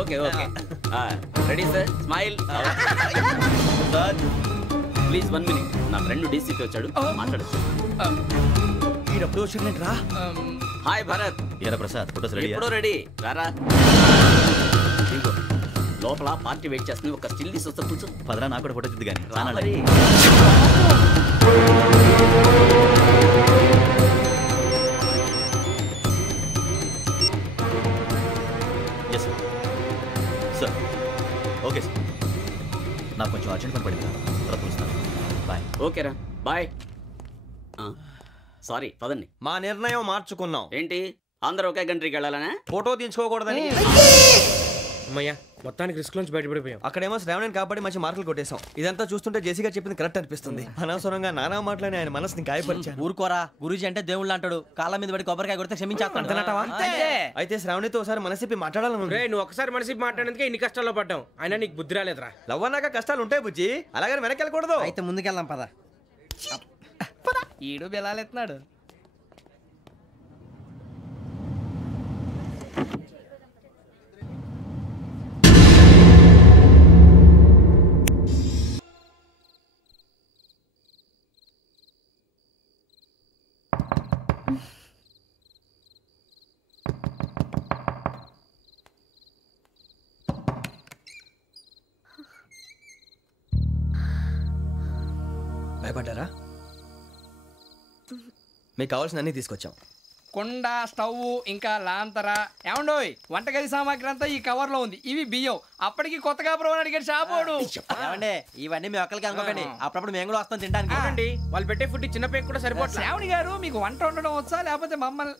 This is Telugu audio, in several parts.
Okay okay ready sir smile sir please 1 minute నా ఫ్రెండ్ డీసీపీ వచ్చాడు మాట్లాడచ్చు ఈడప్పుడు వచ్చిందంట్రా హాయ్ భరత్ ఏరా ప్రసాద్ ఫోటోస్ రెడీ ఎప్పుడో రెడీ రారా లోపల పార్టీ వెయిట్ చేస్తుంది ఒక స్టిల్ తీసి వస్తే కూర్చో పదరా నాకు కూడా ఫోటో చూద్దు కానీ రానడి ఎస్ సార్ ఓకే సార్ నాకు కొంచెం అర్జెంట్ పని పడింది తర్వాత పిలుస్తాను బాయ్ ఓకేరా బాయ్ సారీ పదండి మా నిర్ణయం మార్చుకున్నాం ఏంటి అందరూ ఒకే కంట్రీకి వెళ్ళాలనే ఫోటో తీసుకోకూడదని అమ్మయ్యా మొత్తానికి రిస్క్ నుంచి బయటపడిపోయాం అక్కడేమో శ్రావణిని కాబట్టి మంచి మార్కులు కొట్టేశాం ఇదంతా చూస్తుంటే జేసీగా చెప్పింది కరెక్ట్ అనిపిస్తుంది అనవసరంగా నానా మాటలని ఆయన మనసుని గాయపరిచాను ఊరుకోరా గురూజీ అంటే దేవుళ్ళు అంటాడు కాళ్ళ మీద పడి కొబ్బరికాయ కొడితే క్షమించేస్తాడు అయితే శ్రావణితో ఒకసారి మనసిప్పి మాట్లాడాలను రే నువ్వు ఒకసారి మనసి మాట్లాడేందుకే ఇన్ని కష్టాల్లో పడ్డాం అయినా నీకు బుద్ధి రాలేదురా లవ్ అన్నాక కష్టాలు ఉంటాయి బుజ్జి అలాగని వెనక్కి వెళ్ళకూడదు అయితే ముందుకెళ్దాం పద ఈడు బెలాలెత్తున్నాడు భయపడ్డారా మీకు కావాల్సిన అన్ని తీసుకొచ్చాం కుండ స్టవ్ ఇంకా లాంతర ఏమండోయ్ వంటగది సామాగ్రి అంతా ఈ కవర్ లో ఉంది ఇవి బియ్యం అప్పటికి కొత్తగా బ్రౌన్ అడిగాడు షాపోడు ఏమండి ఇవన్నీ మీ ఒక్కరికి అనుకోకండి అప్పుడప్పుడు మేము కూడా వస్తాం తినడానికి అవునండి వాళ్ళు పెట్టే ఫుడ్ చిన్న పేక్ కూడా సరిపోతుంది శ్రావణి గారు మీకు వంట వండడం వచ్చా లేకపోతే మమ్మల్ని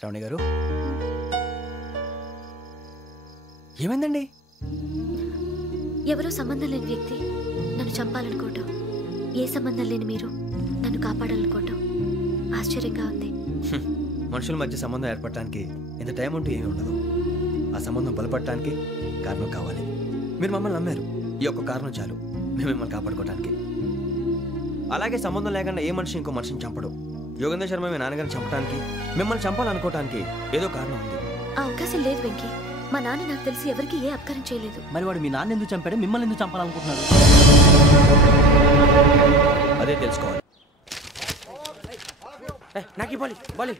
శ్రావణి గారు ఏమైందండి ఎవరో సంబంధం లేని వ్యక్తి నన్ను చంపాలనుకోవటం ఏ సంబంధం లేని మీరు నన్ను కాపాడాలనుకోవటం ఆశ్చర్యంగా ఉంది మనుషుల మధ్య సంబంధం ఏర్పడటానికి ఇంత టైం ఉంటూ ఏమీ ఉండదు ఆ సంబంధం బలపడటానికి కారణం కావాలి మీరు మమ్మల్ని నమ్మారు ఈ ఒక్క కారణం చాలు మేము మిమ్మల్ని కాపాడుకోవటానికి అలాగే సంబంధం లేకుండా ఏ మనిషి ఇంకో మనిషిని చంపడు యోగేంద్ర శర్మ మీ నాన్నగారిని చంపడానికి మిమ్మల్ని చంపాలనుకోవటానికి ఏదో కారణం ఉంది ఆ అవకాశం లేదు వెంకీ మా నాన్న నాకు తెలిసి ఎవరికి ఏ అపకారం చేయలేదు మరి వాడు మీ నాన్న ఎందుకు చంపాడు మిమ్మల్ని ఎందుకు చంపాలనుకుంటున్నాడు అదే తెలుసుకోవాలి నాకు బాలి బాలి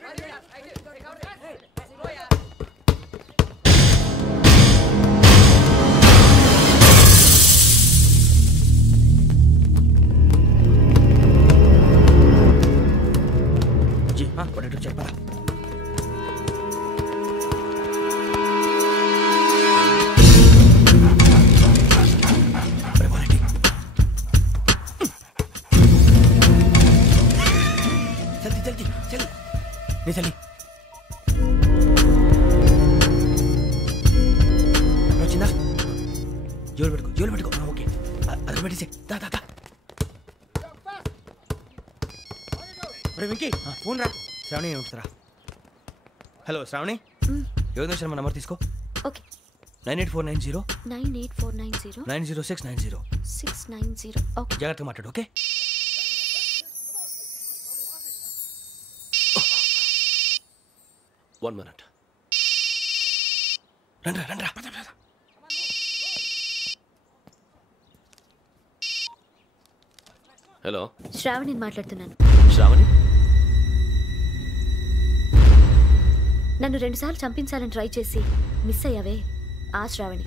చెప్పరా చలి వచ్చిందా జోలు పెట్టుకో ఓకే అది పెట్టేసి వెంకీ ఫోన్ రా శ్రావణి ఏమంటారా హలో శ్రావణి యోగేంద్ర శర్మ నంబర్ తీసుకో ఓకే 98490 98490 90690 690 ఓకే జాగ్రత్తగా మాట్లాడు ఓకే One minute. రండ్రా హలో శ్రావణి మాట్లాడుతున్నాను శ్రావణి నన్ను 2 సార్లు చంపించాలని ట్రై చేసి మిస్ అయ్యావే ఆ Shravani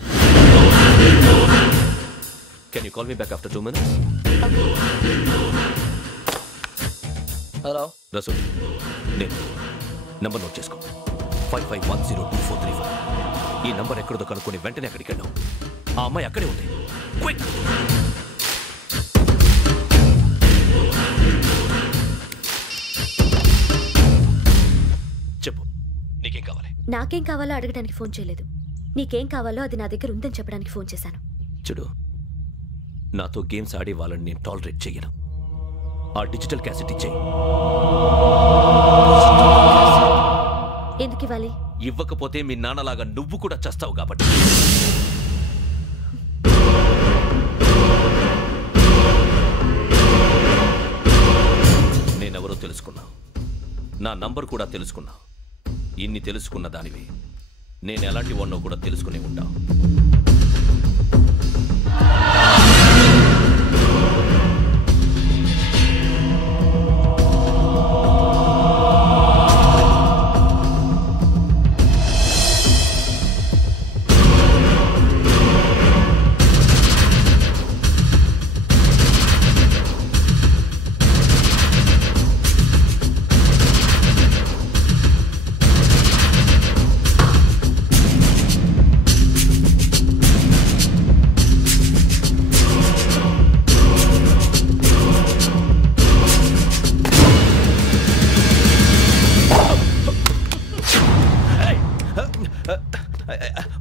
Can you call me back after 2 minutes? Hello Rasool నేను నంబర్ నోట్ చేసుకో 55102435 ఈ నంబర్ ఎక్కడదో కనుక్కొని వెంటనే అక్కడికి వెళ్ళాం ఆ అమ్మాయి అక్కడే ఉంది క్విక్ చెప్పు నీకేం కావాలి నాకేం కావాలో అడగడానికి ఫోన్ చేయలేదు నీకేం కావాలో అది నా దగ్గర ఉందని చెప్పడానికి ఫోన్ చేశాను చూడు నాతో గేమ్స్ ఆడే వాళ్ళని నేను టాలరేట్ చెయ్యను ఆ డిజిటల్ క్యాసెట్ ఇచ్చేయి ఎందుకు ఇవ్వాలి ఇవ్వకపోతే మీ నాన్నలాగా నువ్వు కూడా చస్తావు కాబట్టి నేనెవరో తెలుసుకున్నా నా నంబర్ కూడా తెలుసుకున్నా ఇన్ని తెలుసుకున్న దానివి నేను ఎలాంటి వాడినో కూడా తెలుసుకుని ఉంటా.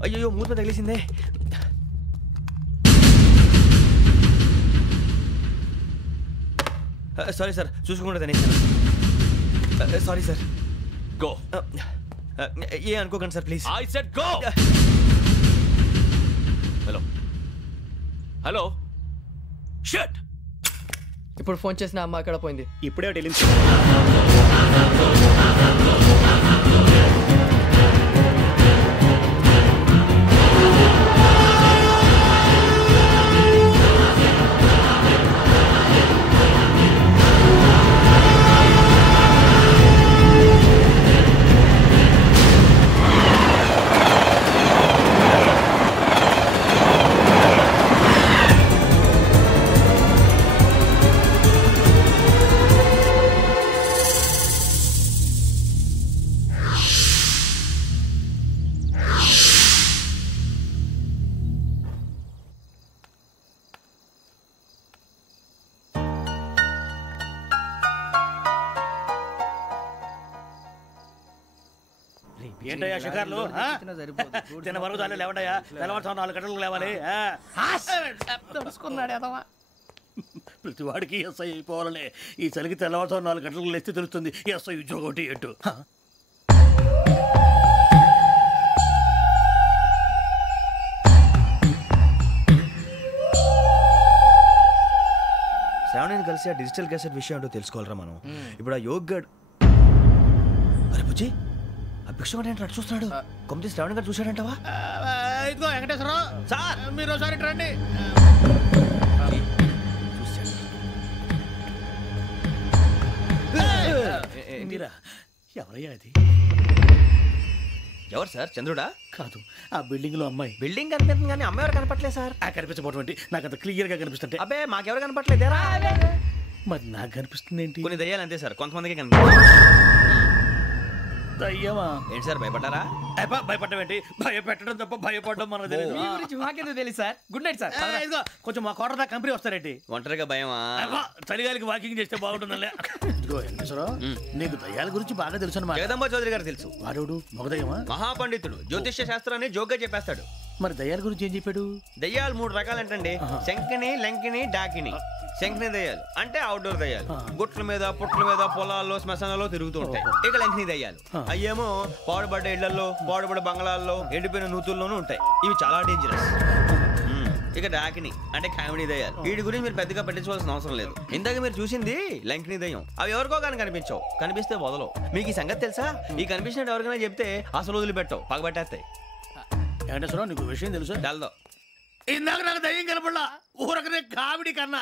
అయ్యో మూత తగిలిసిందే. సారీ సార్, చూసుకోకుండా తినేసాను. Sorry sir. గో. ఏ అనుకోకండి sir please. I said go. Hello hello shut. ఇప్పుడు ఫోన్ చేసిన అమ్మ అక్కడ పోయింది. ఇప్పుడే వెళ్ళింది. ఏంటయ్యా షికార్లు? తిన్న వరకు చాలు లేవండయ్యా. తెల్లవారుతో 4 గంటలకు లేవాలి. ప్రతి వాడికి ఎస్ఐ అయిపోవాలనే ఈ చలికి తెల్లవారుతో 4 గంటలకు లేస్తే తెలుస్తుంది ఎస్ఐ ఉద్యోగం ఒకటి ఏంటో. శ్రావణిని కలిసి ఆ డిజిటల్ క్యాసెట్ విషయం ఏంటో తెలుసుకోవాలరా మనం. ఇప్పుడు ఆ యోగ్ గడ్, అరే బుజ్జి ఆ భిక్షకుడు ఏంటో అటు చూస్తున్నాడు. కొమ్మిది శ్రావణి గారు చూశాడంటావా? ఇదిగో వెంకటేశ్వరరావు సార్, మీరు ఒకసారి రండి. మీరా? ఎవరయ్యా అది? ఎవరు సార్? చంద్రుడా? కాదు, ఆ బిల్డింగ్ లో అమ్మాయి. బిల్డింగ్ కనిపిస్తుంది కానీ అమ్మాయి ఎవరు కనపట్లేదు సార్. కనిపించబోటువంటి నాకు అంత క్లియర్ గా కనిపిస్తుంటే. అబ్బే మాకెవరు కనపట్లేదేరా? మరి నాకు కనిపిస్తుంది ఏంటి? కొన్ని దయ్యాలు అంతే సార్, కొంతమందికి కనిపిస్తుంది. దయ్యమా? ఏంటి సార్ భయపడ్డారా? భయపడడం ఏంటి? భయపెట్టడం తప్ప భయపడడం మనకు తెలియదు. మీ గురించి మాకెందుకు తెలుసు సార్? Good night sir. ఇదిగో కొంచెం మా కోట దాకా కంపెనీ వస్తారేంటి? ఒంటరిగా భయమా? చలిగాలికి వాకింగ్ చేస్తే బాగుంటుందిలే. ఇదిగో వెంకటేశ్వరరావు, నీకు దయ్యాల గురించి బాగా తెలుసు అన్నమాట. జగదంబ చౌదరి గారు తెలుసు. వాడు మగదయ్యమా? మహాపండితుడు, జ్యోతిష్య శాస్త్రాన్ని జోగ్గా చెప్పేస్తాడు. మరి దయ్యాల గురించి ఏం చెప్పాడు? దయ్యాలు 3 రకాలంటండి. శంకిని, లంకిని, డాకిని. శంకిని దయ్యాలు అంటే అవుట్డోర్ దయ్యాలు, గుట్ల మీద పుట్ల మీద పొలాల్లో శ్మశానాల్లో తిరుగుతూ ఉంటాయి. ఇక లంకిని దయ్యాలు అయ్యేమో పాడుబడ్డ ఇళ్లలో, పాడుబడ్డ బంగ్లాల్లో, ఎండిపోయిన నూతుల్లోనూ ఉంటాయి. ఇవి చాలా డేంజరస్. ఇక డాకిని అంటే కామెడీ దయ్యాలు. వీటి గురించి మీరు పెద్దగా పట్టించుకోవాల్సిన అవసరం లేదు. ఇందాక మీరు చూసింది లంకిని దయ్యం. అవి ఎవరికో కానీ కనిపించవు, కనిపిస్తే వదలవు. మీకు ఈ సంగతి తెలుసా? ఈ కనిపించినట్టు ఎవరికైనా చెప్తే అసలు వదిలిపెట్టవు, పగబట్టేస్తాయి. వెంకటేశ్వరరావు, నీకు విషయం తెలుసు? డల్దో ఇందాక నాకు దయ్యం కనపడలా, ఊరకనే కామెడీ కన్నా.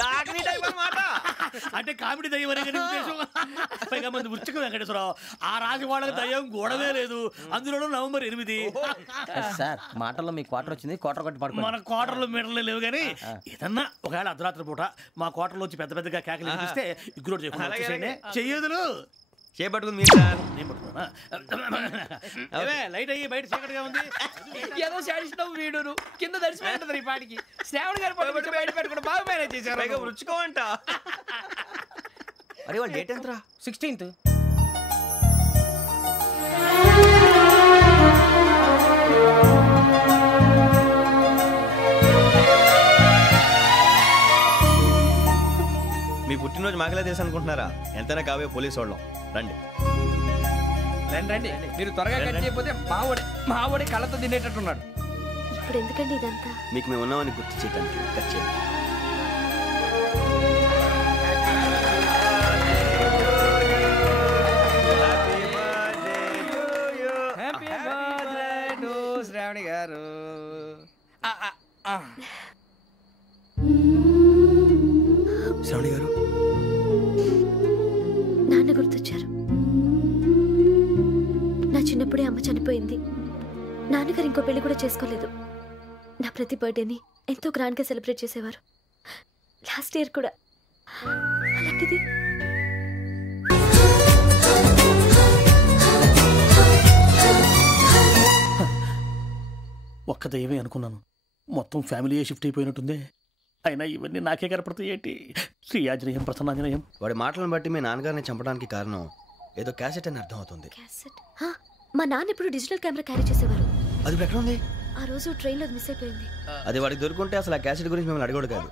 డాకిని టైప్ అన్నమాట. అంటే కామెడీ దయ్యం అనే కదా ఉద్దేశం. పైగా మంది ఉచ్చక వెంకటేశ్వరరావు, ఆ రాజు వాళ్ళకి దయ్యం గోడవే లేదు, అందులోనూ నవంబర్ 8. సార్ మాటల్లో మీ క్వార్టర్ వచ్చింది, క్వార్టర్ కొట్టి పడుకో. మన క్వార్టర్లో మీటర్లు లేవు కానీ ఏదన్నా ఒకవేళ అర్ధరాత్రి పూట మా క్వార్టర్లో వచ్చి పెద్ద పెద్దగా కేకలు వినిపిస్తే ఇగ్గురు చెయ్యదులు చేపట్టుకుంది మీరు సార్. నేను పట్టుకున్నా. లైట్ అయ్యి బయట చీకటిగా ఉంది. ఏదో శాడిస్తున్నావు వీడును కింద దర్శనం ఈ పాటికి. శ్రావణ్ గారు పట్టుకొచ్చి బయట పెట్టుకుంటే బాగా మేనేజ్ చేశారు. పైగా రుచుకోమంట. అరే వాళ్ళ డేట్ ఎంతరా? 16th. మీ పుట్టినరోజు మాకలే తెలుసు అనుకుంటున్నారా? ఎంతైనా కావే పోలీసు వాళ్ళం. రండి రండి, మీరు త్వరగా కట్ చేయకపోతే మావడి కళ్ళతో తినేటట్టున్నాడు. ఇప్పుడు ఎందుకండి ఇదంతా? మీకు మేము ఉన్నామని గుర్తు చేయడానికి కట్ చేయండి. హ్యాపీ బర్త్డే గారు శ్రావణి గారు నాన్న గుర్తొచ్చారు. నా చిన్నప్పుడే అమ్మ చనిపోయింది. నాన్నగారు ఇంకో పెళ్లి కూడా చేసుకోలేదు. నా ప్రతి బర్త్డేని ఎంతో గ్రాండ్గా సెలబ్రేట్ చేసేవారు. లాస్ట్ ఇయర్ కూడా. అలాంటిది ఒక్క దయ్యమే అనుకున్నాను, మొత్తం ఫ్యామిలీ షిఫ్ట్ అయిపోయినట్టుందే. అయినా ఇవన్నీ నాకే కనపడతాయి ఏంటి? శ్రీ ఆంజనేయం ప్రసన్నాంజనేయం. వాడి మాటలను బట్టి మీ నాన్నగారిని చంపడానికి కారణం ఏదో క్యాసెట్ అని అర్థం అవుతుంది. క్యాసెట్. మా నాన్న ఎప్పుడు డిజిటల్ కెమెరా క్యారీ చేసేవారు. అది ఇప్పుడు ఎక్కడ ఉంది? ఆ రోజు ట్రైన్లో మిస్ అయిపోయింది. అది వాడికి దొరుకుంటే అసలు ఆ క్యాసెట్ గురించి మిమ్మల్ని అడగడు కాదు.